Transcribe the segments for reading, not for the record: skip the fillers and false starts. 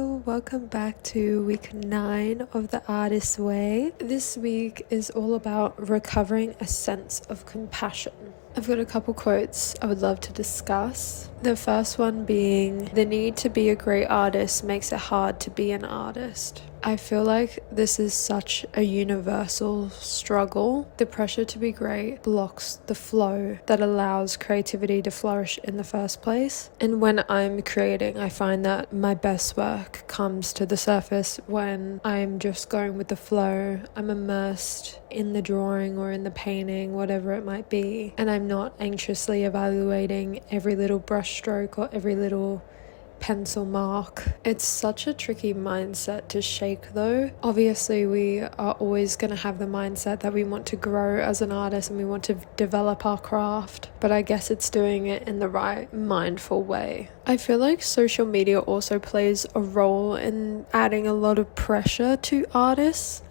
Hello, welcome back to week 9 of The Artist's Way. This week is all about recovering a sense of compassion. I've got a couple quotes I would love to discuss. The first one being, the need to be a great artist makes it hard to be an artist. I feel like this is such a universal struggle. The pressure to be great blocks the flow that allows creativity to flourish in the first place. And when I'm creating, I find that my best work comes to the surface when I'm just going with the flow. I'm immersed in the drawing or in the painting, whatever it might be, and I'm not anxiously evaluating every little brush stroke or every little pencil mark. It's such a tricky mindset to shake though. Obviously we are always going to have the mindset that we want to grow as an artist and we want to develop our craft, but I guess it's doing it in the right mindful way. I feel like social media also plays a role in adding a lot of pressure to artists.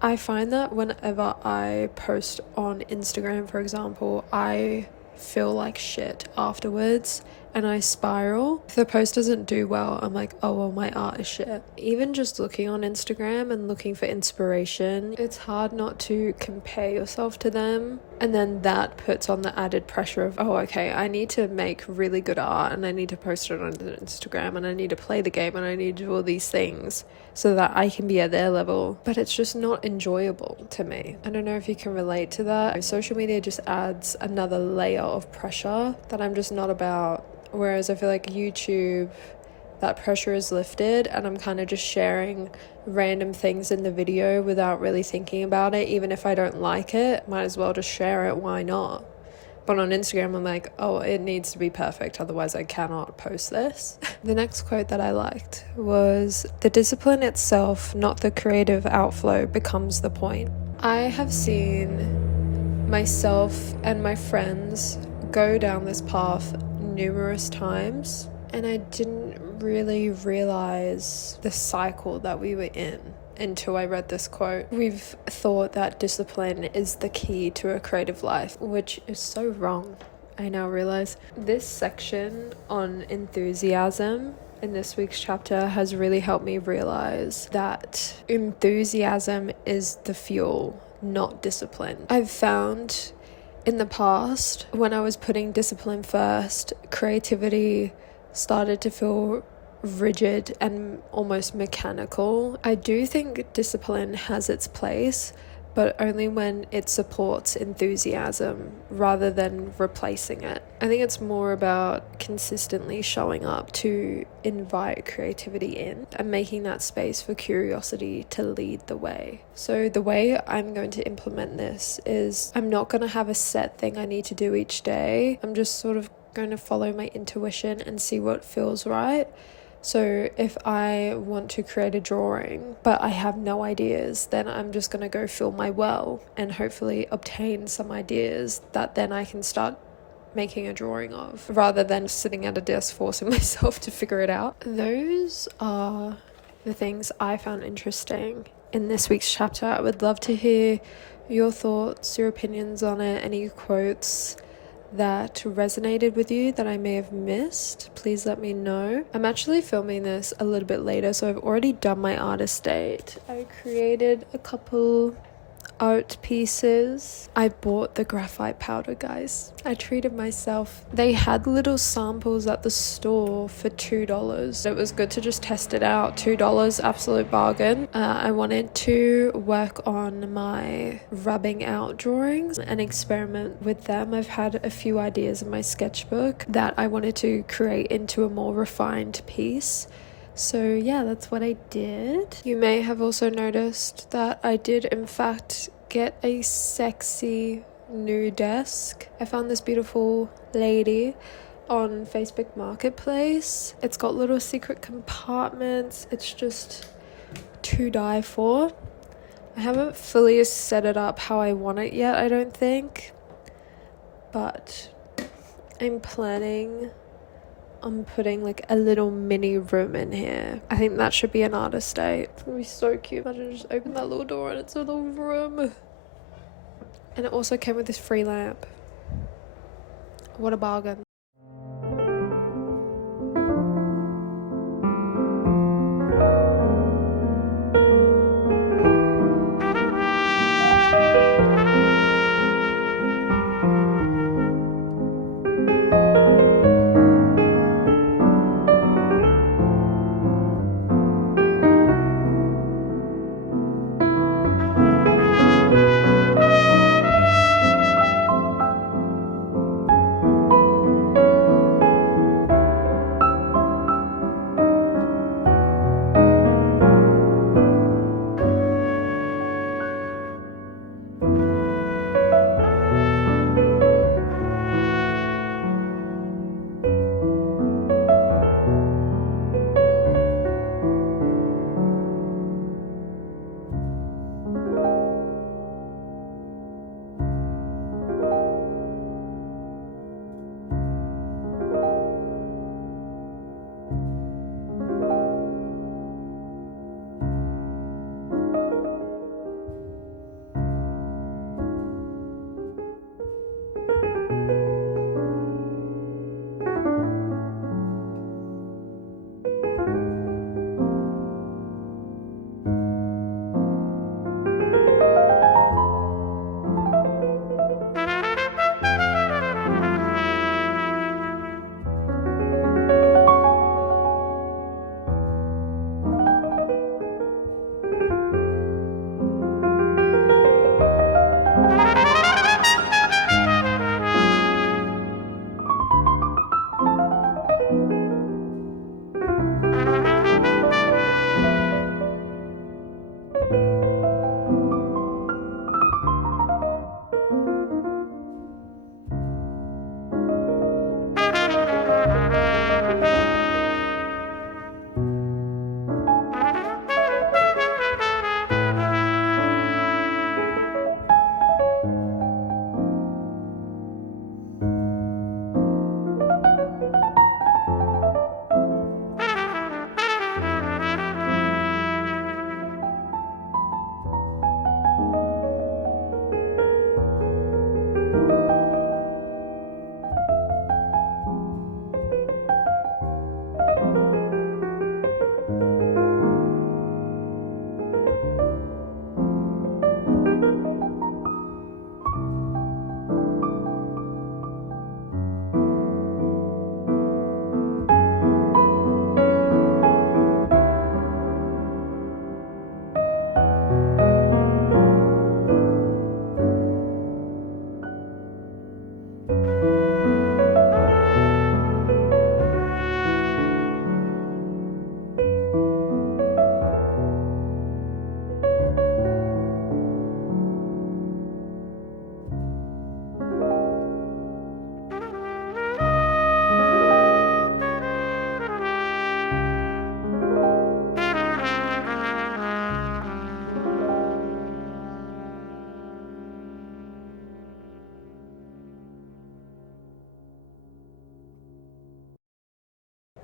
I find that whenever I post on Instagram, for example, I feel like shit afterwards and I spiral. If the post doesn't do well, I'm like, oh well, my art is shit. Even just looking on Instagram and looking for inspiration, it's hard not to compare yourself to them, and then that puts on the added pressure of, oh okay, I need to make really good art and I need to post it on Instagram and I need to play the game and I need to do all these things so that I can be at their level, but it's just not enjoyable to me. I don't know if you can relate to that. Social media just adds another layer of pressure that I'm just not about. Whereas I feel like YouTube, that pressure is lifted and I'm kind of just sharing random things in the video without really thinking about it. Even if I don't like it, might as well just share it, why not? But on Instagram, I'm like, oh, it needs to be perfect, otherwise I cannot post this. The next quote that I liked was, the discipline itself, not the creative outflow, becomes the point. I have seen myself and my friends go down this path numerous times, and I didn't really realize the cycle that we were in until I read this quote. We've thought that discipline is the key to a creative life, which is so wrong. I now realize this section on enthusiasm in this week's chapter has really helped me realize that enthusiasm is the fuel, not discipline. I've found in the past, when I was putting discipline first, creativity started to feel rigid and almost mechanical. I do think discipline has its place, but only when it supports enthusiasm rather than replacing it. I think it's more about consistently showing up to invite creativity in and making that space for curiosity to lead the way. So the way I'm going to implement this is I'm not going to have a set thing I need to do each day. I'm just sort of going to follow my intuition and see what feels right. So if I want to create a drawing, but I have no ideas, then I'm just going to go fill my well and hopefully obtain some ideas that then I can start making a drawing of, rather than sitting at a desk forcing myself to figure it out. Those are the things I found interesting in this week's chapter. I would love to hear your thoughts, your opinions on it, any quotes that resonated with you that I may have missed. Please let me know. I'm actually filming this a little bit later, so I've already done my artist date. I created a couple art pieces. I bought the graphite powder, guys. I treated myself. They had little samples at the store for $2. It was good to just test it out. $2, absolute bargain. I wanted to work on my rubbing out drawings and experiment with them. I've had a few ideas in my sketchbook that I wanted to create into a more refined piece. So yeah, that's what I did. You may have also noticed that I did in fact get a sexy new desk. I found this beautiful lady on Facebook Marketplace. It's got little secret compartments. It's just to die for. I haven't fully set it up how I want it yet, I don't think. But I'm planning on putting like a little mini room in here. I think that should be an artist date. It's gonna be so cute. Imagine just open that little door and it's a little room. And it also came with this free lamp. What a bargain.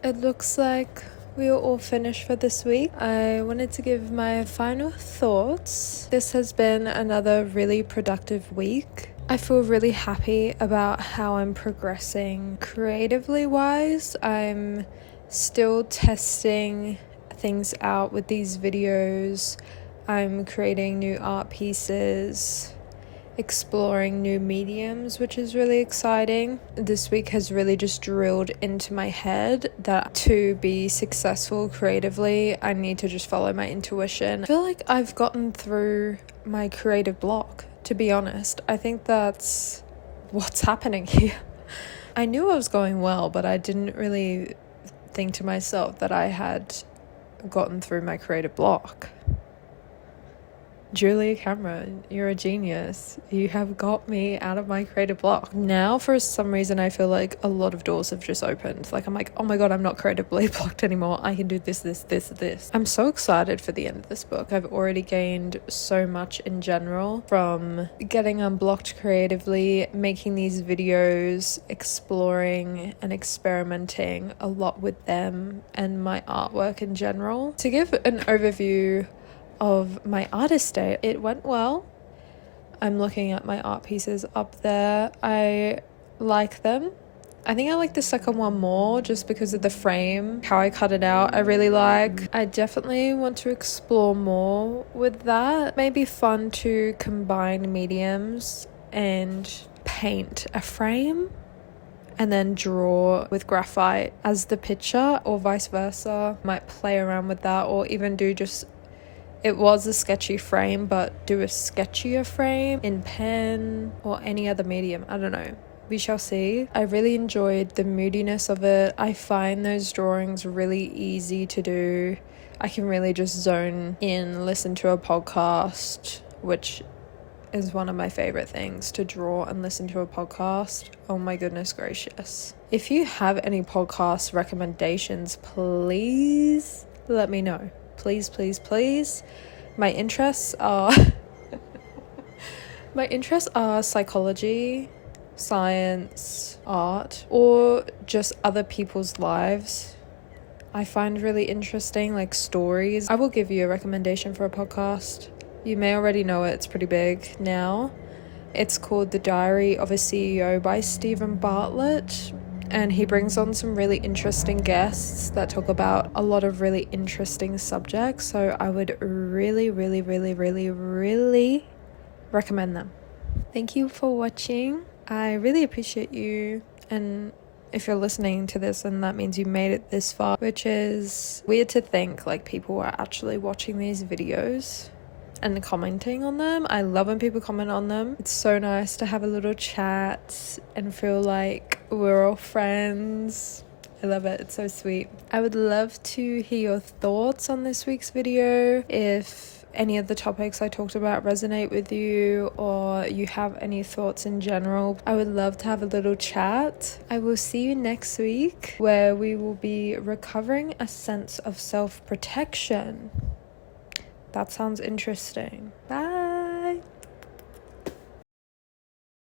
it looks like we are all finished for this week. I wanted to give my final thoughts. This has been another really productive week. I feel really happy about how I'm progressing creatively wise. I'm still testing things out with these videos. I'm creating new art pieces, exploring new mediums, which is really exciting. This week has really just drilled into my head that to be successful creatively, I need to just follow my intuition. I feel like I've gotten through my creative block, to be honest. I think that's what's happening here. I knew I was going well, but I didn't really think to myself that I had gotten through my creative block. Julia Cameron, you're a genius. You have got me out of my creative block. Now, for some reason, I feel like a lot of doors have just opened. Like, I'm like, oh my God, I'm not creatively blocked anymore. I can do this. I'm so excited for the end of this book. I've already gained so much in general from getting unblocked creatively, making these videos, exploring and experimenting a lot with them and my artwork in general. To give an overview of my artist day, it went well. I'm looking at my art pieces up there. I like them. I think I like the second one more just because of the frame, how I cut it out. I really like. I definitely want to explore more with that. Maybe fun to combine mediums and paint a frame and then draw with graphite as the picture, or vice versa. Might play around with that, or even do just, it was a sketchy frame, but do a sketchier frame in pen or any other medium. I don't know. We shall see. I really enjoyed the moodiness of it. I find those drawings really easy to do. I can really just zone in, listen to a podcast, which is one of my favorite things, to draw and listen to a podcast. Oh my goodness gracious. If you have any podcast recommendations, please let me know. Please. My interests are psychology, science, art, or just other people's lives. I find really interesting, like stories. I will give you a recommendation for a podcast. You may already know it. It's pretty big now. It's called The Diary of a CEO by Stephen Bartlett. And he brings on some really interesting guests that talk about a lot of really interesting subjects. So I would really recommend them. Thank you for watching. I really appreciate you. And if you're listening to this, and that means you made it this far, which is weird to think like people are actually watching these videos and commenting on them. I love when people comment on them. It's so nice to have a little chat and feel like we're all friends. I love it. It's so sweet. I would love to hear your thoughts on this week's video. If any of the topics I talked about resonate with you, or you have any thoughts in general, I would love to have a little chat. I will see you next week, where we will be recovering a sense of self-protection. That sounds interesting. Bye.